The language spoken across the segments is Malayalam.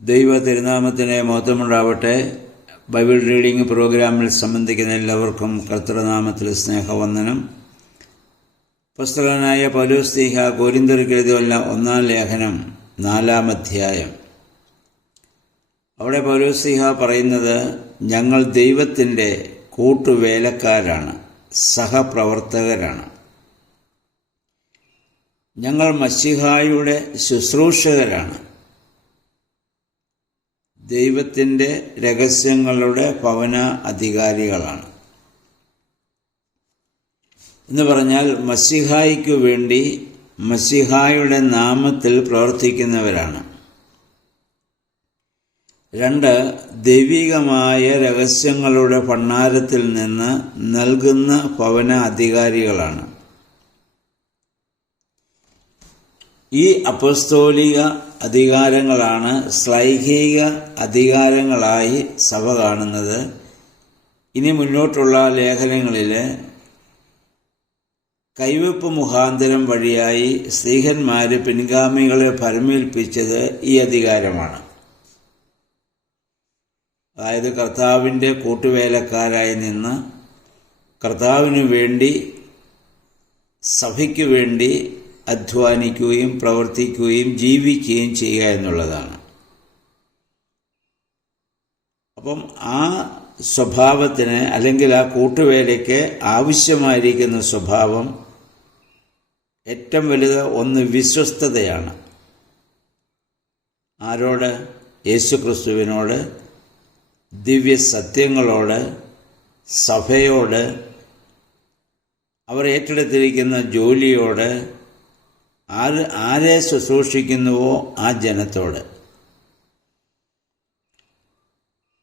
ദൈവ തിരുനാമത്തിന് മഹത്വമുണ്ടാവട്ടെ. ബൈബിൾ റീഡിംഗ് പ്രോഗ്രാമിൽ സംബന്ധിക്കുന്ന എല്ലാവർക്കും കർത്തൃനാമത്തിൽ സ്നേഹവന്ദനം. അപ്പോസ്തലനായ പൗലോസ് കൊരിന്ത്യർക്ക് എഴുതിയ 1-ാം ലേഖനം 4-ാം അധ്യായം. അവിടെ പൗലോസ് പറയുന്നത്, ഞങ്ങൾ ദൈവത്തിൻ്റെ കൂട്ടുവേലക്കാരാണ്, സഹപ്രവർത്തകരാണ്. ഞങ്ങൾ മശിഹായുടെ ശുശ്രൂഷകരാണ്, ദൈവത്തിൻ്റെ രഹസ്യങ്ങളുടെ ഭവന അധികാരികളാണ്. എന്ന് പറഞ്ഞാൽ മശിഹായ്ക്കു വേണ്ടി മശിഹായുടെ നാമത്തിൽ പ്രവർത്തിക്കുന്നവരാണ്. 2, ദൈവികമായ രഹസ്യങ്ങളുടെ ഭണ്ഡാരത്തിൽ നിന്ന് നൽകുന്ന ഭവന അധികാരികളാണ്. ഈ അപ്പസ്തോലിക അധികാരങ്ങളാണ് ശ്ലൈഹിക അധികാരങ്ങളായി സഭ കാണുന്നത്. ഇനി മുന്നോട്ടുള്ള ലേഖനങ്ങളിൽ കൈവെപ്പ് മുഖാന്തരം വഴിയായി സ്ലീഹന്മാർ പിൻഗാമികളെ ഭരമേൽപ്പിച്ചത് ഈ അധികാരമാണ്. അതായത് കർത്താവിൻ്റെ കൂട്ടുവേലക്കാരായി നിന്ന് കർത്താവിനു വേണ്ടി, സഭയ്ക്ക് വേണ്ടി അധ്വാനിക്കുകയും പ്രവർത്തിക്കുകയും ജീവിക്കുകയും ചെയ്യുക എന്നുള്ളതാണ്. അപ്പം ആ സ്വഭാവത്തിന്, അല്ലെങ്കിൽ ആ കൂട്ടുവേലയ്ക്ക് ആവശ്യമായിരിക്കുന്ന സ്വഭാവം ഏറ്റവും വലുത് ഒന്ന് വിശ്വസ്തതയാണ്. ആരോട്? യേശുക്രിസ്തുവിനോട്, ദിവ്യ സത്യങ്ങളോട്, സഭയോട്, അവർ ഏറ്റെടുത്തിരിക്കുന്ന ജോലിയോട്, ആരെ ശുശ്രൂഷിക്കുന്നുവോ ആ ജനത്തോട്.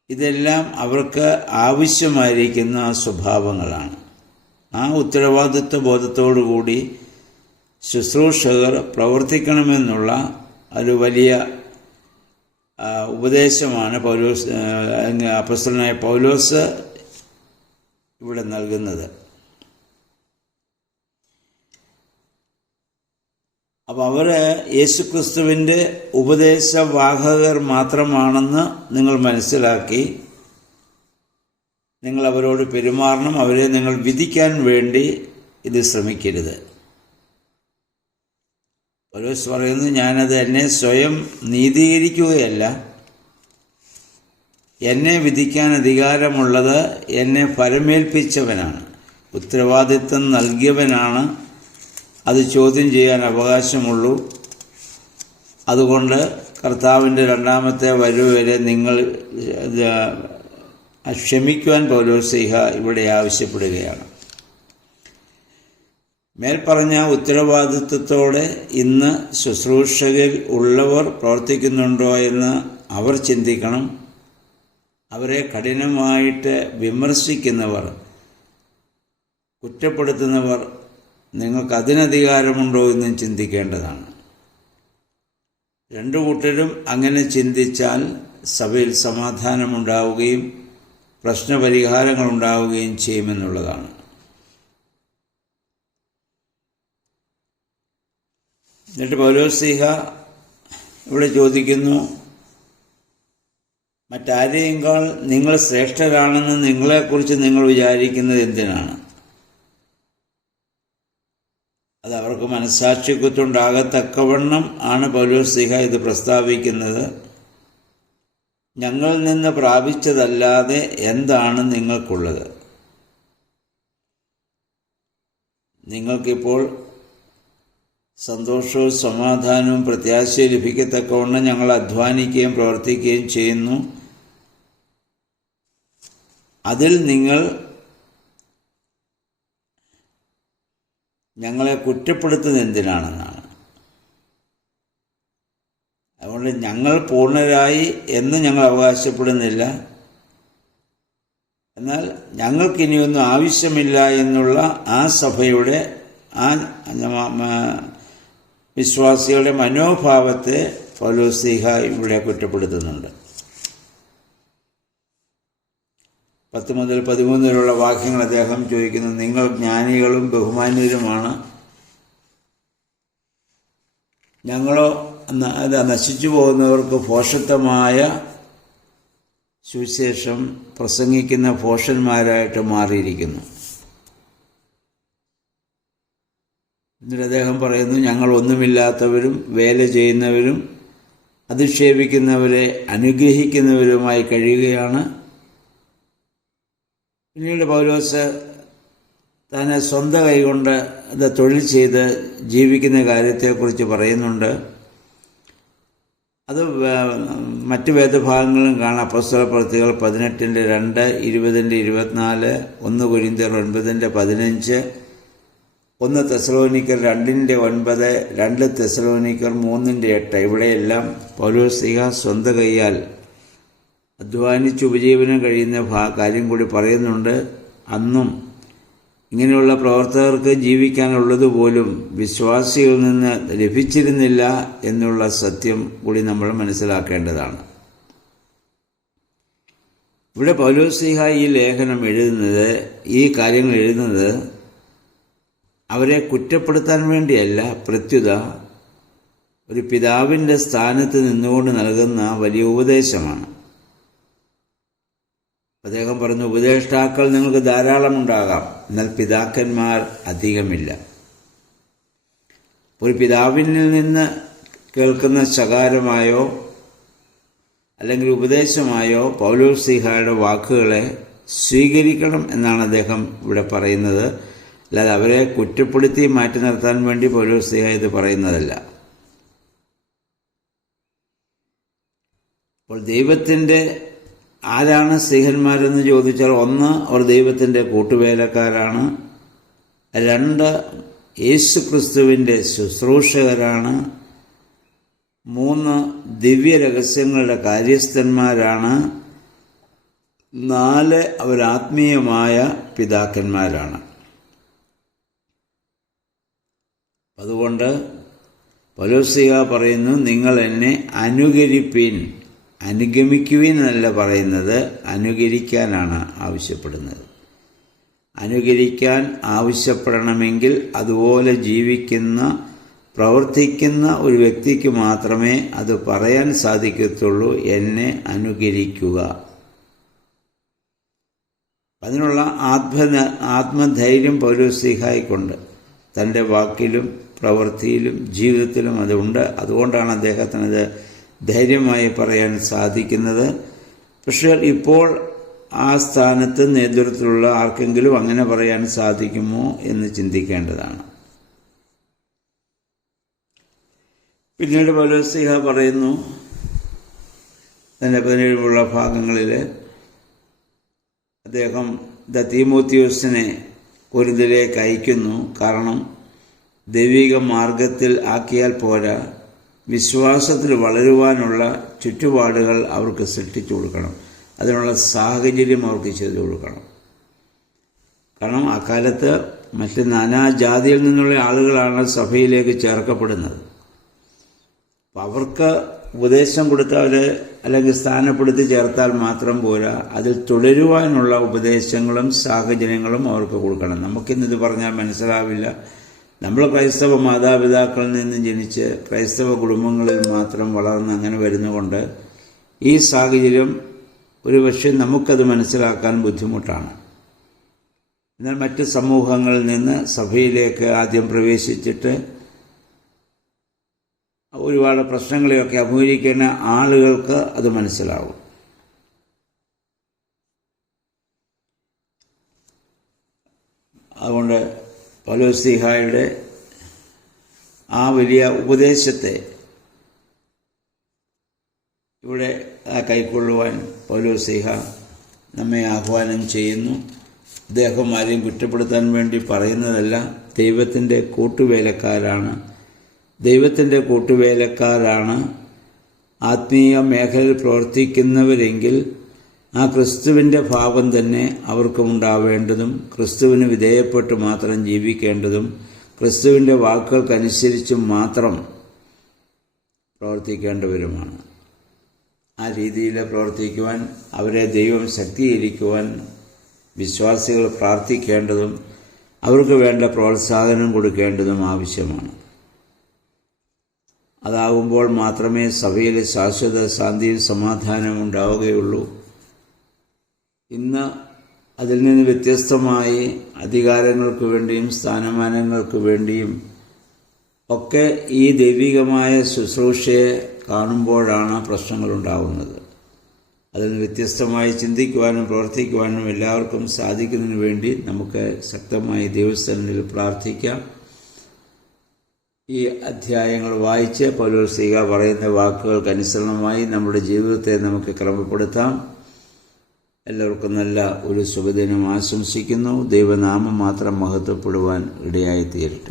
ഇതെല്ലാം അവർക്ക് ആവശ്യമായിരിക്കുന്ന സ്വഭാവങ്ങളാണ്. ആ ഉത്തരവാദിത്വ ബോധത്തോടുകൂടി ശുശ്രൂഷകർ പ്രവർത്തിക്കണമെന്നുള്ള ഒരു വലിയ ഉപദേശമാണ് അപ്പോസ്തലനായ പൗലോസ് ഇവിടെ നൽകുന്നത്. അപ്പോൾ അവർ യേശുക്രിസ്തുവിൻ്റെ ഉപദേശവാഹകർ മാത്രമാണെന്ന് നിങ്ങൾ മനസ്സിലാക്കി നിങ്ങൾ അവരോട് പെരുമാറണം. അവരെ നിങ്ങൾ വിധിക്കാൻ വേണ്ടി ഇത് ശ്രമിക്കരുത്. പൗലോസ് പറയുന്നു, ഞാനത് എന്നെ സ്വയം നീതീകരിക്കുകയല്ല, എന്നെ വിധിക്കാൻ അധികാരമുള്ളത് എന്നെ ഫലമേൽപ്പിച്ചവനാണ്, ഉത്തരവാദിത്വം നൽകിയവനാണ്, അത് ചോദ്യം ചെയ്യാൻ അവകാശമുള്ളൂ. അതുകൊണ്ട് കർത്താവിൻ്റെ 2ാമത്തെ വരവ് വരെ നിങ്ങൾ ക്ഷമിക്കുവാൻ പൗലോസ് ഇവിടെ ആവശ്യപ്പെടുകയാണ്. മേൽപ്പറഞ്ഞ ഉത്തരവാദിത്വത്തോടെ ഇന്ന് ശുശ്രൂഷകർ ഉള്ളവർ പ്രവർത്തിക്കുന്നുണ്ടോ എന്ന് അവർ ചിന്തിക്കണം. അവരെ കഠിനമായിട്ട് വിമർശിക്കുന്നവർ, കുറ്റപ്പെടുത്തുന്നവർ, നിങ്ങൾക്ക് അതിനധികാരമുണ്ടോ എന്നും ചിന്തിക്കേണ്ടതാണ്. 2 കൂട്ടരും അങ്ങനെ ചിന്തിച്ചാൽ സഭയിൽ സമാധാനമുണ്ടാവുകയും പ്രശ്നപരിഹാരങ്ങൾ ഉണ്ടാവുകയും ചെയ്യുമെന്നുള്ളതാണ്. എന്നിട്ട് പൗലോസ് ഇവിടെ ചോദിക്കുന്നു, മറ്റാരെയേക്കാൾ നിങ്ങൾ ശ്രേഷ്ഠരാണെന്ന് നിങ്ങളെക്കുറിച്ച് നിങ്ങൾ വിചാരിക്കുന്നത് എന്തിനാണ്? അത് അവർക്ക് മനസ്സാക്ഷിക്കുത്തുണ്ടാകത്തക്കവണ്ണം ആണ് പൗലോസ് ഇത് പ്രസ്താവിക്കുന്നത്. ഞങ്ങളിൽ നിന്ന് പ്രാപിച്ചതല്ലാതെ എന്താണ് നിങ്ങൾക്കുള്ളത്? നിങ്ങൾക്കിപ്പോൾ സന്തോഷവും സമാധാനവും പ്രത്യാശയും ലഭിക്കത്തക്കവണ്ണം ഞങ്ങൾ അധ്വാനിക്കുകയും പ്രവർത്തിക്കുകയും ചെയ്യുന്നു. അതിൽ നിങ്ങൾ ഞങ്ങളെ കുറ്റപ്പെടുത്തുന്നത് എന്തിനാണെന്നാണ്. അതുകൊണ്ട് ഞങ്ങൾ പൂർണ്ണരായി എന്ന് ഞങ്ങൾ അവകാശപ്പെടുന്നില്ല, എന്നാൽ ഞങ്ങൾക്കിനിയൊന്നും ആവശ്യമില്ല എന്നുള്ള ആ സഭയുടെ, ആ വിശ്വാസികളുടെ മനോഭാവത്തെ പൗലോസ് ഇവിടെ കുറ്റപ്പെടുത്തുന്നുണ്ട്. 10 മുതൽ 13 വരെയുള്ള വാക്യങ്ങൾ അദ്ദേഹം ചോദിക്കുന്നു, നിങ്ങൾ ജ്ഞാനികളും ബഹുമാന്യരുമാണ്, ഞങ്ങളോ നശിച്ചു പോകുന്നവർക്ക് ഭോഷത്വമായ സുവിശേഷം പ്രസംഗിക്കുന്ന ഭോഷന്മാരായിട്ട് മാറിയിരിക്കുന്നു. എന്നിട്ട് അദ്ദേഹം പറയുന്നു, ഞങ്ങൾ ഒന്നുമില്ലാത്തവരും വേല ചെയ്യുന്നവരും അധിക്ഷേപിക്കുന്നവരെ അനുഗ്രഹിക്കുന്നവരുമായി കഴിയുകയാണ്. പിന്നീട് പൗലോസ് തന്നെ സ്വന്തം കൈകൊണ്ട് അത് തൊഴിൽ ചെയ്ത് ജീവിക്കുന്ന കാര്യത്തെക്കുറിച്ച് പറയുന്നുണ്ട്. അത് മറ്റ് വേദഭാഗങ്ങളിലും കാണാം. അപ്പോസ്തലപ്രവൃത്തികൾ 18:2, 20:24, 1 കൊരിന്ത്യർ 9:15, 1 തെസ്സലോനിക്കർ 2:9, 2 തെസ്സലോനിക്കർ 3:8. ഇവിടെയെല്ലാം പൗലോസ് സ്വന്തം കൈയാൽ അധ്വാനിച്ച് ഉപജീവനം കഴിയുന്ന കാര്യം കൂടി പറയുന്നുണ്ട്. അന്നും ഇങ്ങനെയുള്ള പ്രവർത്തകർക്ക് ജീവിക്കാനുള്ളതുപോലും വിശ്വാസികളിൽ നിന്ന് ലഭിച്ചിരുന്നില്ല എന്നുള്ള സത്യം കൂടി നമ്മൾ മനസ്സിലാക്കേണ്ടതാണ്. ഇവിടെ പൗലോസ് ഈ ലേഖനം എഴുതുന്നത്, ഈ കാര്യങ്ങൾ എഴുതുന്നത് അവരെ കുറ്റപ്പെടുത്താൻ വേണ്ടിയല്ല, പ്രത്യുത ഒരു പിതാവിൻ്റെ സ്ഥാനത്ത് നിന്നുകൊണ്ട് നൽകുന്ന വലിയ ഉപദേശമാണ്. അദ്ദേഹം പറഞ്ഞു, ഉപദേഷ്ടാക്കൾ നിങ്ങൾക്ക് ധാരാളം ഉണ്ടാകാം, എന്നാൽ പിതാക്കന്മാർ അധികമില്ല. ഒരു പിതാവിൽ നിന്ന് കേൾക്കുന്ന ശകാരമായോ അല്ലെങ്കിൽ ഉപദേശമായോ പൗലോസ്ലീഹായുടെ വാക്കുകളെ സ്വീകരിക്കണം എന്നാണ് അദ്ദേഹം ഇവിടെ പറയുന്നത്. അല്ലാതെ അവരെ കുറ്റപ്പെടുത്തി മാറ്റി നിർത്താൻ വേണ്ടി പൗലോസ്ലീഹ ഇത് പറയുന്നതല്ല. അപ്പോൾ ദൈവത്തിൻ്റെ ആരാണ് സ്ത്രീഹന്മാരെന്ന് ചോദിച്ചാൽ, 1, അവർ ദൈവത്തിൻ്റെ കൂട്ടുവേലക്കാരാണ്. 2, യേശുക്രിസ്തുവിൻ്റെ ശുശ്രൂഷകരാണ്. 3, ദിവ്യരഹസ്യങ്ങളുടെ കാര്യസ്ഥന്മാരാണ്. 4, അവരാത്മീയമായ പിതാക്കന്മാരാണ്. അതുകൊണ്ട് പൗലോസ് പറയുന്നു, നിങ്ങൾ എന്നെ അനുകരിപ്പീൻ. അനുഗമിക്കുവിൻ എന്നല്ല പറയുന്നത്, അനുകരിക്കാനാണ് ആവശ്യപ്പെടുന്നത്. അനുകരിക്കാൻ ആവശ്യപ്പെടണമെങ്കിൽ അതുപോലെ ജീവിക്കുന്ന, പ്രവർത്തിക്കുന്ന ഒരു വ്യക്തിക്ക് മാത്രമേ അത് പറയാൻ സാധിക്കത്തുള്ളൂ, എന്നെ അനുകരിക്കുക. അതിനുള്ള ആത്മധൈര്യം പൗലോസ്ലീഹായ്ക്കുണ്ട്. തൻ്റെ വാക്കിലും പ്രവൃത്തിയിലും ജീവിതത്തിലും അതുണ്ട്. അതുകൊണ്ടാണ് അദ്ദേഹത്തിനത് ധൈര്യമായി പറയാൻ സാധിക്കുന്നത്. പക്ഷേ ഇപ്പോൾ ആ സ്ഥാനത്ത് നേതൃത്വത്തിലുള്ള ആർക്കെങ്കിലും അങ്ങനെ പറയാൻ സാധിക്കുമോ എന്ന് ചിന്തിക്കേണ്ടതാണ്. പിന്നീട് പൗലോസ് പറയുന്നു, തൻ്റെ 17 ഭാഗങ്ങളിൽ അദ്ദേഹം തീമോത്തിയോസിനെ കൊരിന്തിലേക്ക് അയക്കുന്നു. കാരണം ദൈവിക മാർഗത്തിൽ ആക്കിയാൽ പോരാ, വിശ്വാസത്തിൽ വളരുവാനുള്ള ചുറ്റുപാടുകൾ അവർക്ക് സൃഷ്ടിച്ചു കൊടുക്കണം. അതിനുള്ള സാഹചര്യം അവർക്ക് ചെയ്തു കൊടുക്കണം. കാരണം അക്കാലത്ത് മറ്റ് നാനാജാതിയിൽ നിന്നുള്ള ആളുകളാണ് സഭയിലേക്ക് ചേർക്കപ്പെടുന്നത്. അപ്പം അവർക്ക് ഉപദേശം കൊടുത്താൽ അല്ലെങ്കിൽ സ്ഥാനപ്പെടുത്തി ചേർത്താൽ മാത്രം പോരാ, അതിൽ തുടരുവാനുള്ള ഉപദേശങ്ങളും സാഹചര്യങ്ങളും അവർക്ക് കൊടുക്കണം. നമുക്കിന്നിത് പറഞ്ഞാൽ മനസ്സിലാവില്ല. നമ്മൾ ക്രൈസ്തവ മാതാപിതാക്കളിൽ നിന്ന് ജനിച്ച് ക്രൈസ്തവ കുടുംബങ്ങളിൽ മാത്രം വളർന്ന് അങ്ങനെ വരുന്നതുകൊണ്ട് ഈ സാഹചര്യം ഒരുപക്ഷെ നമുക്കത് മനസ്സിലാക്കാൻ ബുദ്ധിമുട്ടാണ്. എന്നാൽ മറ്റ് സമൂഹങ്ങളിൽ നിന്ന് സഭയിലേക്ക് ആദ്യം പ്രവേശിച്ചിട്ട് ഒരുപാട് പ്രശ്നങ്ങളെയൊക്കെ അഭിമുഖീകരിക്കുന്ന ആളുകൾക്ക് അത് മനസ്സിലാവും. അതുകൊണ്ട് പൗലോസ്ലീഹായുടെ ആ വലിയ ഉപദേശത്തെ ഇവിടെ കൈക്കൊള്ളുവാൻ പൗലോസ്ലീഹ നമ്മെ ആഹ്വാനം ചെയ്യുന്നു. അദ്ദേഹം ആരെയും കുറ്റപ്പെടുത്താൻ വേണ്ടി പറയുന്നതല്ല, ദൈവത്തിൻ്റെ കൂട്ടുവേലക്കാരാണ്. ദൈവത്തിൻ്റെ കൂട്ടുവേലക്കാരാണ് ആത്മീയ മേഖലയിൽ പ്രവർത്തിക്കുന്നവരെങ്കിൽ ആ ക്രിസ്തുവിൻ്റെ ഭാവം തന്നെ അവർക്കും ഉണ്ടാവേണ്ടതും ക്രിസ്തുവിന് വിധേയപ്പെട്ട് മാത്രം ജീവിക്കേണ്ടതും ക്രിസ്തുവിൻ്റെ വാക്കുകൾക്കനുസരിച്ചും മാത്രം പ്രവർത്തിക്കേണ്ടവരുമാണ്. ആ രീതിയിൽ പ്രവർത്തിക്കുവാൻ അവരെ ദൈവം ശക്തീകരിക്കുവാൻ വിശ്വാസികൾ പ്രാർത്ഥിക്കേണ്ടതും അവർക്ക് വേണ്ട പ്രോത്സാഹനം കൊടുക്കേണ്ടതും ആവശ്യമാണ്. അതാകുമ്പോൾ മാത്രമേ സഭയിൽ ശാശ്വത ശാന്തിയും സമാധാനവും ഉണ്ടാവുകയുള്ളൂ. ഇന്ന് അതിൽ നിന്ന് വ്യത്യസ്തമായി അധികാരങ്ങൾക്ക് വേണ്ടിയും സ്ഥാനമാനങ്ങൾക്ക് വേണ്ടിയും ഒക്കെ ഈ ദൈവികമായ ശുശ്രൂഷയെ കാണുമ്പോഴാണ് പ്രശ്നങ്ങളുണ്ടാകുന്നത്. അതിൽ നിന്ന് വ്യത്യസ്തമായി ചിന്തിക്കുവാനും പ്രവർത്തിക്കുവാനും എല്ലാവർക്കും സാധിക്കുന്നതിന് വേണ്ടി നമുക്ക് ശക്തമായി ദൈവസന്നിധിയിൽ പ്രാർത്ഥിക്കാം. ഈ അധ്യായങ്ങൾ വായിച്ച് പൗലോസ്ലീഹ പറയുന്ന വാക്കുകൾക്ക് അനുസരണമായി നമ്മുടെ ജീവിതത്തെ നമുക്ക് ക്രമപ്പെടുത്താം. എല്ലാവർക്കും നല്ല ഒരു ശുഭദിനം ആശംസിക്കുന്നു. ദൈവനാമം മാത്രം മഹത്വപ്പെടുവാൻ ഇടയായി തീരട്ടെ.